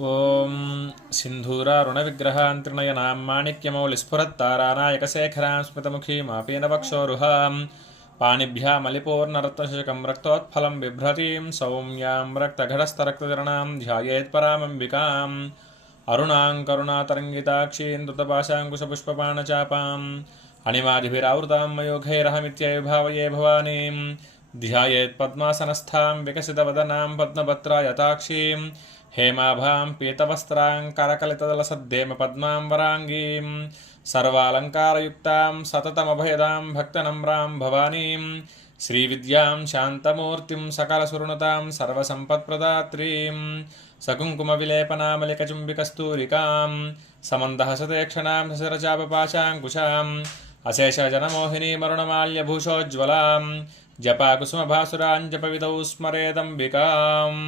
ఓం सिन्धूरारुणविग्रहां माणिक्यमौलिस्फुरत्तारानायकशेखरां स्मितमुखीमापीनवक्षोरुहां पाणिभ्यामलिपूर्णरत्नशकं रक्तोत्फलं बिभ्रतीं सौम्यां रक्तघटस्थरक्तचरणां ध्यायेत्परामम्बिकाम् अरुणां करुणातरङ्गिताक्षीं धृतपाशाङ्कुशपुष्पबाणचापाम् अणिमादिभिरावृतां मयूखैरहमित्यभिभावये भवानीं ध्यायेत्पद्मासनस्थां विकसितवदनां पद्मपत्रायताक्षीं हेमाभां पीतवस्त्रां करकलितदलसद्देम पद्मां वराङ्गीं सर्वालङ्कारयुक्तां सततमभयदां भक्तनम्रां भवानीं श्रीविद्यां शान्तमूर्तिं सकलसुरनुतां सर्वसम्पत्प्रदात्रीं सकुङ्कुमविलेपनामलिकचुम्बिकस्तूरिकां समन्दहसतेक्षणां ससरचापपाशाङ्कुशाम् अशेषजनमोहिनीमरुणमाल्यभूषोज्ज्वलां जपाकुसुमभासुरां जपविदौ स्मरेदम्बिकाम्